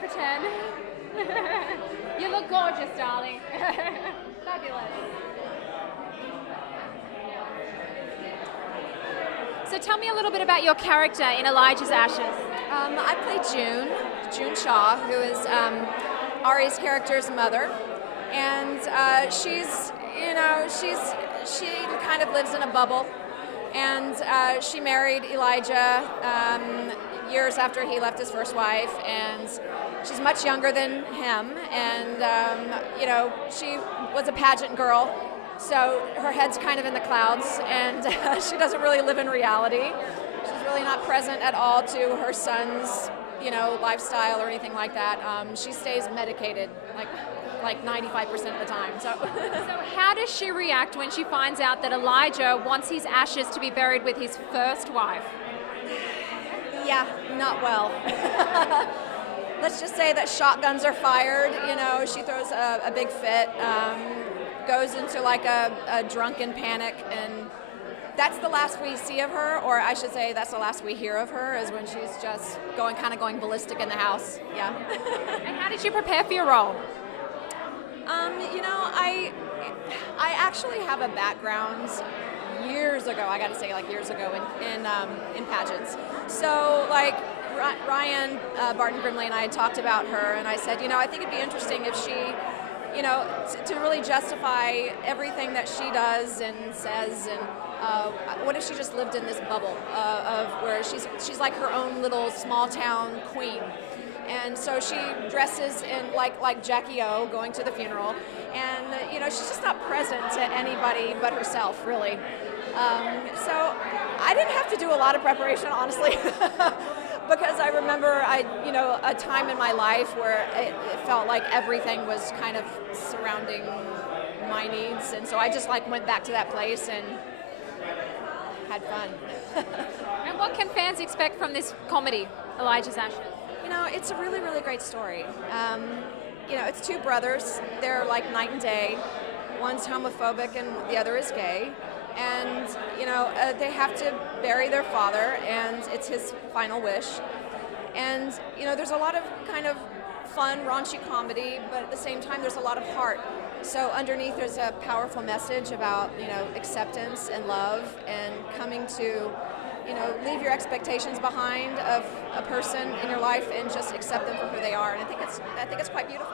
Don't pretend. You look gorgeous, darling. Fabulous. So tell me a little bit about your character in Elijah's Ashes. I play June Shaw, who is Ari's character's mother, and she kind of lives in a bubble, and she married Elijah years after he left his first wife, and she's much younger than him, and she was a pageant girl, so her head's kind of in the clouds, and she doesn't really live in reality. She's really not present at all to her son's lifestyle or anything like that. She stays medicated like 95% of the time. So how does she react when she finds out that Elijah wants his ashes to be buried with his first wife? Yeah, not well. Let's just say that shotguns are fired. She throws a big fit, goes into like a drunken panic, and that's the last we see of her, or I should say that's the last we hear of her, is when she's just going ballistic in the house. Yeah. And how did you prepare for your role? I actually have a background years ago, I got to say, years ago in pageants. So Ryan Barton-Grimley and I had talked about her, and I said, I think it'd be interesting if she, to really justify everything that she does and says, and what if she just lived in this bubble of where she's like her own little small town queen. And so she dresses in like Jackie O going to the funeral, and she's just not present to anybody but herself, really. So I didn't have to do a lot of preparation, honestly, because I remember a time in my life where it felt like everything was kind of surrounding my needs, and so I just went back to that place and had fun. And what can fans expect from this comedy, Elijah's Ashes? It's a really, really great story. It's two brothers. They're like night and day. One's homophobic and the other is gay. And, they have to bury their father, and it's his final wish. And, there's a lot of kind of fun, raunchy comedy, but at the same time, there's a lot of heart. So underneath, there's a powerful message about, acceptance and love, and coming to leave your expectations behind of a person in your life and just accept them for who they are. And I think it's quite beautiful.